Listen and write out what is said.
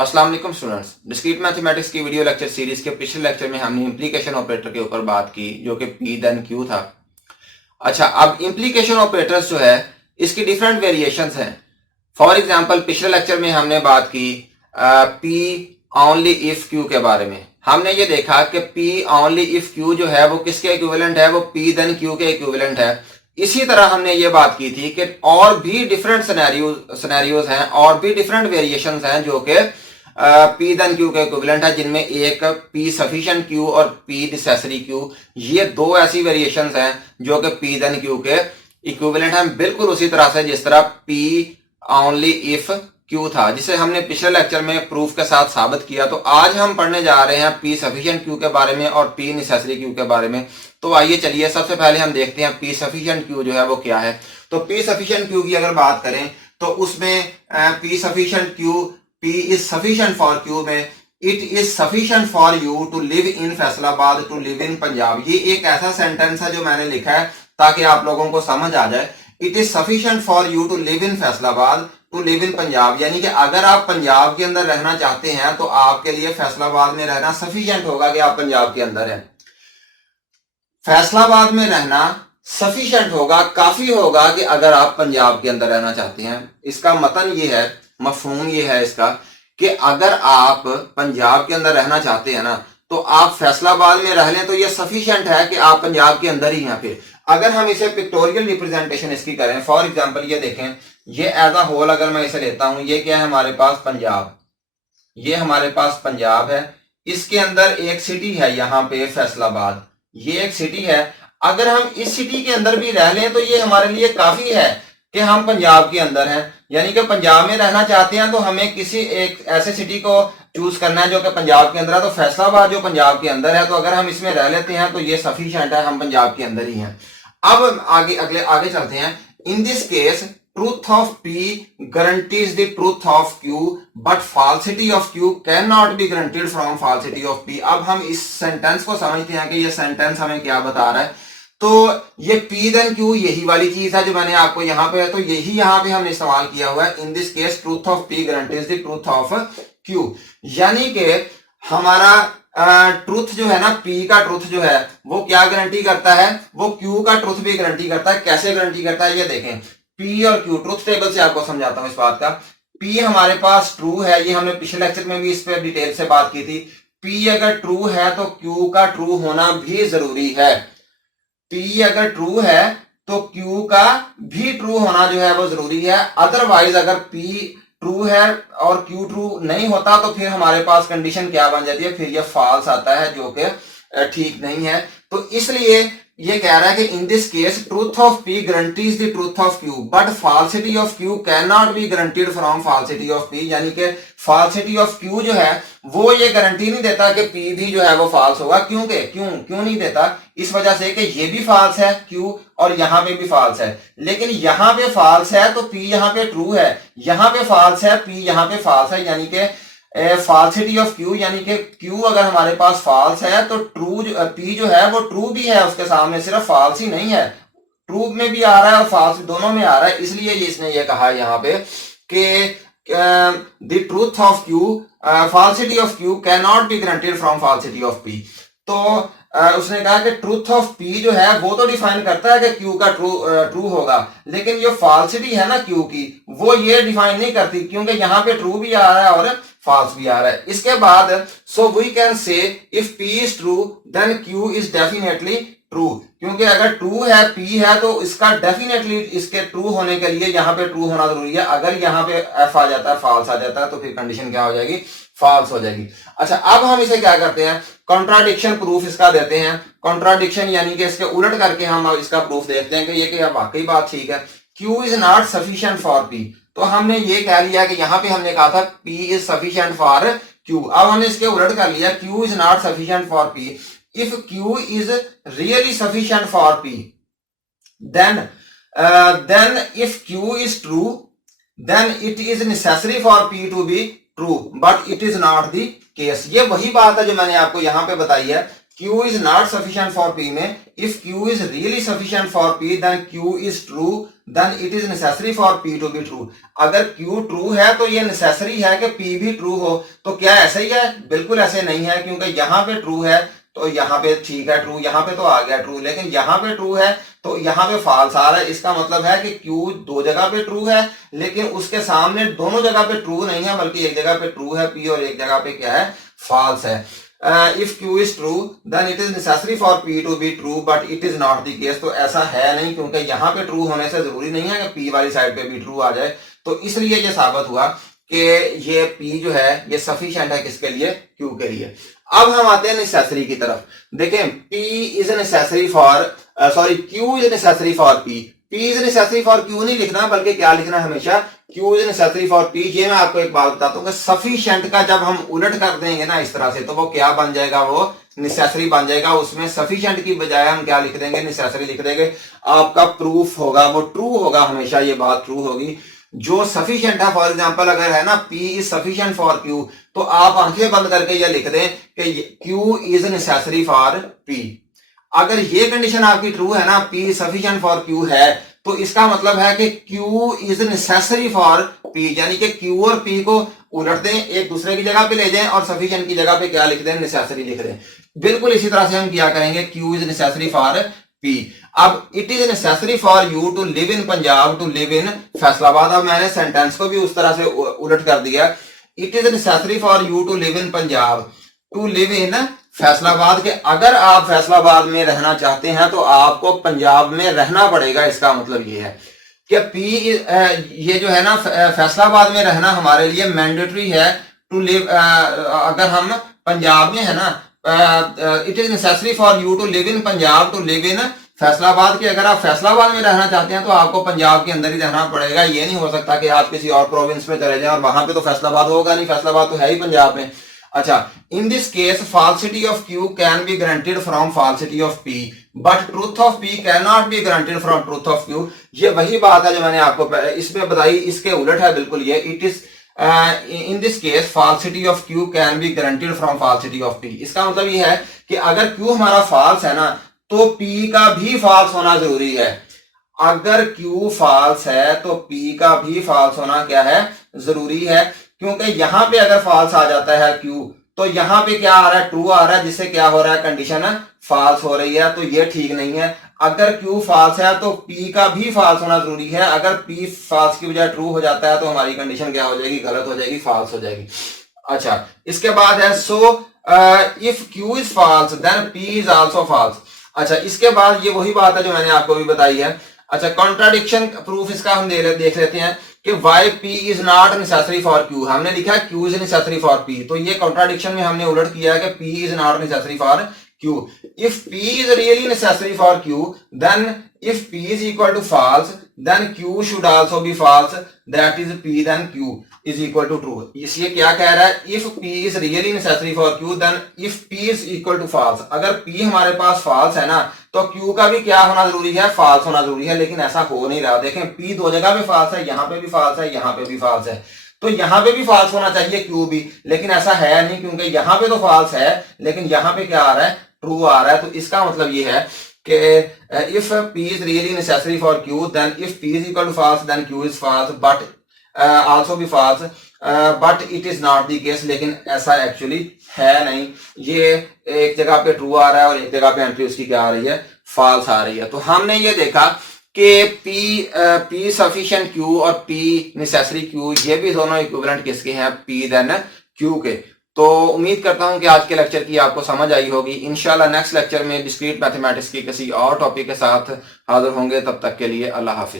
अस्सलाम वालेकुम students. Discrete mathematics की वीडियो लेक्चर सीरीज के पिछले लेक्चर में हमने इंप्लीकेशन ऑपरेटर के ऊपर बात की जो कि P देन Q था। अच्छा, अब इंप्लीकेशन ऑपरेटर्स जो है इसकी डिफरेंट वेरिएशंस हैं। फॉर एग्जांपल पिछले लेक्चर में हमने बात की P ओनली इफ Q के बारे में। हमने ये देखा कि P ओनली इफ Q जो है वो किसके इक्विवेलेंट है, वो P देन Q के इक्विवेलेंट है। इसी तरह हमने ये बात की थी कि और भी डिफरेंट सिनेरियोज हैं और भी डिफरेंट वेरिएशंस हैं जो कि P देन Q के इक्विवेलेंट है, जिनमें एक P सफिशिएंट Q और P नेसेसरी Q, ये दो ऐसी वेरिएशंस हैं जो कि P देन Q के इक्विवेलेंट हैं, बिल्कुल उसी तरह से जिस तरह P ओनली इफ Q था, जिसे हमने पिछले लेक्चर में प्रूफ के साथ साबित किया। तो आज हम पढ़ने जा रहे हैं P सफिशिएंट Q के बारे में और P नेसेसरी Q के बारे में। तो आइए चलिए सबसे पहले हम देखते हैं P सफिशिएंट Q जो है वो क्या है। तो P सफिशिएंट Q की अगर बात करें तो उसमें P sufficient Q, P is sufficient for Q में it is sufficient for you to live in Faisalabad to live in Punjab. ये एक ऐसा सेंटेंस है जो मैंने लिखा है ताकि आप लोगों को समझ आ जाए। It is sufficient for you to live in Faisalabad to live in Punjab, यानी कि अगर आप पंजाब के अंदर रहना चाहते हैं तो आपके लिए फैसलाबाद में रहना सफिशिएंट होगा कि आप पंजाब के अंदर हैं। फैसलाबाद में रहना सफिशिएंट होगा, काफी होगा कि अगर आप पंजाब के अंदर रहना चाहते हैं। इसका मतन ये है, मफहूम ये है इसका कि अगर आप पंजाब के अंदर रहना चाहते हैं ना तो आप फैसलाबाद में रह लें तो ये सफिशिएंट है कि आप पंजाब के अंदर ही हैं। फिर अगर हम इसे पिक्टोरियल रिप्रेजेंटेशन इसकी करें, फॉर एग्जांपल ये देखें, ये एज अ होल अगर मैं इसे लेता हूं, ये क्या है हमारे पास पंजाब, ये हमारे पास पंजाब है। इसके अंदर एक सिटी है यहाँ पे फैसलाबाद, ये एक सिटी है। अगर हम इस सिटी के अंदर भी रह लें तो ये हमारे लिए काफी है कि हम पंजाब के अंदर हैं। यानी कि पंजाब में रहना चाहते हैं तो हमें किसी एक ऐसे सिटी को चूज करना है जो कि पंजाब के अंदर है। तो फैसलाबाद जो पंजाब के अंदर है, तो अगर हम इसमें रह लेते हैं तो ये सफिशिएंट है, हम पंजाब के अंदर ही हैं। अब आगे चलते हैं। In this case truth of P guarantees the truth of Q, but falsity of Q cannot be guaranteed from falsity of P। अब हम इस सेंटेंस को समझते हैं कि ये सेंटेंस हमें क्या बता रहा है। तो ये P देन Q यही वाली चीज है जो मैंने आपको यहाँ पे, तो यही यहाँ पे हमने इस्तेमाल किया हुआ है। In this case truth of P guarantees the truth of Q, यानी कि हमारा ट्रूथ जो है ना, P का ट्रूथ जो है वो क्या गारंटी करता है, वो Q का ट्रूथ भी गारंटी करता है। कैसे गारंटी करता है ये देखें। P और Q, ट्रूथ टेबल से आपको समझाता हूं इस बात का। P हमारे पास ट्रू है, ये हमने पिछले लेक्चर में भी इस पे डिटेल से बात की थी। P अगर ट्रू है तो Q का ट्रू होना भी जरूरी है। P अगर ट्रू है तो Q का भी ट्रू होना जो है वो जरूरी है। अदरवाइज अगर P ट्रू है और Q ट्रू नहीं होता तो फिर हमारे पास कंडीशन क्या बन जाती है, फिर ये फॉल्स आता है जो कि ठीक नहीं है। तो इसलिए ये कह रहा है कि in this case truth of P guarantees the truth of Q, but falsity of Q can not be guaranteed from falsity of P। यानी कि फॉल्सिटी ऑफ Q जो है वो ये गारंटी नहीं देता कि P भी जो है वो फॉल्स होगा। क्यों नहीं देता? इस वजह से कि ये भी फॉल्स है Q और यहाँ पे भी फॉल्स है। लेकिन यहाँ पे फॉल्स है तो P यहाँ पे ट्रू है, यहाँ पे फॉल्स है P यहाँ पे फॉल्स है। यानी कि फॉल्सिटी ऑफ Q, यानी कि Q अगर हमारे पास फॉल्स है तो ट्रू P जो है वो ट्रू भी है उसके सामने, सिर्फ फॉल्स ही नहीं है, ट्रू में भी आ रहा है और फॉल्स दोनों में आ रहा है। इसलिए इसने ये कहा यहाँ पे कि the truth of Q, falsity of Q can not be guaranteed from falsity of P। तो उसने कहा कि ट्रूथ ऑफ P जो है वो तो डिफाइन करता है कि Q का ट्रू होगा, लेकिन ये फॉल्सिटी है ना Q की, वो ये डिफाइन नहीं करती, क्योंकि यहाँ पे ट्रू भी आ रहा है और फॉल्स भी आ रहा है। इसके बाद so we can say if P is true then Q is definitely true, क्योंकि अगर ट्रू है P है तो इसका डेफिनेटली इसके ट्रू होने के लिए यहाँ पे ट्रू होना जरूरी है। अगर यहाँ पे F आ जाता है, फॉल्स आ जाता है, तो फिर कंडीशन क्या हो जाएगी, फॉल्स हो जाएगी। अच्छा, अब हम इसे क्या करते हैं, कॉन्ट्राडिक्शन प्रूफ इसका देते हैं। कॉन्ट्राडिक्शन यानी कि इसके उलट करके हम इसका प्रूफ देखते हैं कि ये कि वाकई बात ठीक है। Q is not sufficient for P, तो हमने ये कह लिया कि यहाँ पे हमने कहा था P is sufficient for Q। अब हमने इसके उलट कर लिया, Q is not sufficient for P। If Q is really sufficient for P, then if Q is true then it is necessary for P to be true, but it is not the case। ये वही बात है जो मैंने आपको यहाँ पे बताई है। Q is not sufficient for P में if Q is really sufficient for P then Q is true then it is necessary for P to be true. अगर क्यू ट्रू है तो ये नेसेसरी है कि पी भी ट्रू हो। तो क्या ऐसे ही है? बिल्कुल ऐसे नहीं है, क्योंकि यहाँ पे ट्रू है तो यहाँ पे ठीक है ट्रू, यहाँ पे तो आ गया ट्रू, लेकिन यहाँ पे ट्रू है तो यहाँ पे फॉल्स आ रहा है। इसका मतलब है कि क्यू दो जगह पे ट्रू है, लेकिन उसके सामने दोनों जगह पे ट्रू नहीं है, बल्कि एक जगह पे ट्रू है पी और एक जगह पे क्या है? फॉल्स है। If Q is true then it is necessary for P to be true but it is not the case. तो ऐसा है नहीं, क्योंकि यहाँ पे ट्रू होने से जरूरी नहीं है कि पी वाली साइड पे भी ट्रू आ जाए। तो इसलिए ये साबित हुआ कि ये पी जो है ये सफिशिएंट है किसके लिए? क्यू के लिए। अब हम आते हैं नेसेसरी की तरफ। देखें, P is necessary for Q is necessary for P। P is necessary for Q नहीं लिखना, बल्कि क्या लिखना है हमेशा? Q is necessary for P। ये मैं आपको एक बात बताता हूँ कि सफिशिएंट का जब हम उलट कर देंगे ना इस तरह से, तो वो क्या बन जाएगा? वो नेसेसरी बन जाएगा। उसमें सफिशिएंट की बजाय हम क्या लिख देंगे? नेसेसरी लिख देंगे। आपका प्रूफ होगा वो ट्रू होगा, हमेशा ये बात ट्रू होगी। जो सफिशिएंट है, फॉर एग्जांपल अगर है ना P is sufficient for Q, तो आप आंखें बंद करके ये लिख दें कि Q is necessary for P। अगर ये कंडीशन आपकी ट्रू है ना, P सफिशिएंट फॉर Q है, तो इसका मतलब है कि Q is necessary for P, यानी कि Q और P को उलट दें, एक दूसरे की जगह पे ले जाएं और सफिशिएंट की जगह पे क्या लिख दें? नेसेसरी लिख दें। बिल्कुल इसी तरह से हम क्या करेंगे? Q is necessary for P। अब it is necessary for you to live in Punjab to live in Faisalabad. अब मैंने सेंटेंस को भी उस तरह से उलट कर दिया। It is necessary for you to live in Punjab to live in Faisalabad, के अगर आप फैसलाबाद में रहना चाहते हैं तो आपको पंजाब में रहना पड़ेगा। इसका मतलब ये है कि पी ये जो है ना फैसलाबाद में रहना हमारे लिए मैंडेटरी है टू लिव। अगर हम पंजाब में है ना, it is necessary for you to live in Punjab to live in Faisalabad, के अगर आप फैसलाबाद में रहना चाहते हैं तो आपको पंजाब के अंदर ही रहना पड़ेगा। ये नहीं हो सकता कि आप किसी और प्रोविंस में चले जाएं और वहां पे तो फैसलाबाद होगा नहीं, फैसलाबाद तो है ही पंजाब में। अच्छा, in this case falsity of Q can be granted from falsity of P, but truth of P cannot be granted from truth of Q। ये वही बात है जो मैंने आपको इसमें बताई, इसके उलट है बिल्कुल ये। It is in this case falsity of Q can be granted from falsity of P। इसका मतलब ये है कि अगर Q हमारा false है ना, तो P का भी false होना जरूरी है। अगर Q false है तो P का भी false होना क्या है? जरूरी है, क्योंकि यहां पे अगर फॉल्स आ जाता है Q, तो यहां पे क्या आ रहा है? ट्रू आ रहा है, जिससे क्या हो रहा है? कंडीशन फॉल्स हो रही है। तो ये ठीक नहीं है। अगर Q फॉल्स है तो P का भी फॉल्स होना जरूरी है। अगर P फॉल्स की बजाय ट्रू हो जाता है तो हमारी कंडीशन क्या हो जाएगी? गलत हो जाएगी, फॉल्स हो जाएगी। अच्छा, इसके बाद है so if Q is false then P is also false. अच्छा, इसके बाद ये वही बात है जो मैंने आपको भी बताई है। अच्छा, कॉन्ट्राडिक्शन प्रूफ इसका हम देख लेते हैं कि why P is not necessary for Q। हमने लिखा है Q is necessary for P, तो ये कॉन्ट्राडिक्शन में हमने उलट किया है कि P is not necessary for Q। If P is really necessary for Q, then if P is equal to false then Q should also be false, that is P then Q is equal to true. इसलिए क्या कह रहा है? If P is really necessary for Q then if P is equal to false. अगर P हमारे पास false है ना, तो Q का भी क्या होना जरूरी है? फॉल्स होना जरूरी है, लेकिन ऐसा हो नहीं रहा। देखें, P दो जगह पे फॉल्स है, यहाँ पे भी फॉल्स है, यहाँ पे भी फॉल्स है, तो यहाँ पे भी फॉल्स होना चाहिए Q भी, लेकिन ऐसा है नहीं, क्योंकि यहाँ पे तो फॉल्स है लेकिन यहाँ पे क्या आ रहा है? ट्रू आ रहा है। तो इसका मतलब ये है कि if P is really necessary for Q then if P is equal to false then Q is false but also be false, but it is not the case. लेकिन ऐसा एक्चुअली है नहीं। ये एक जगह पे ट्रू आ रहा है और एक जगह पे एंट्री उसकी क्या आ रही है? फॉल्स आ रही है। तो हमने ये देखा कि P सफिशिएंट Q और P नेसेसरी Q, ये भी दोनों इक्विवेलेंट किसके हैं? P देन Q के। तो उम्मीद करता हूं कि आज के लेक्चर की आपको समझ आई होगी। इंशाल्लाह नेक्स्ट लेक्चर में डिस्क्रीट मैथमेटिक्स की किसी और टॉपिक के साथ हाजिर होंगे। तब तक के लिए अल्लाह हाफिज।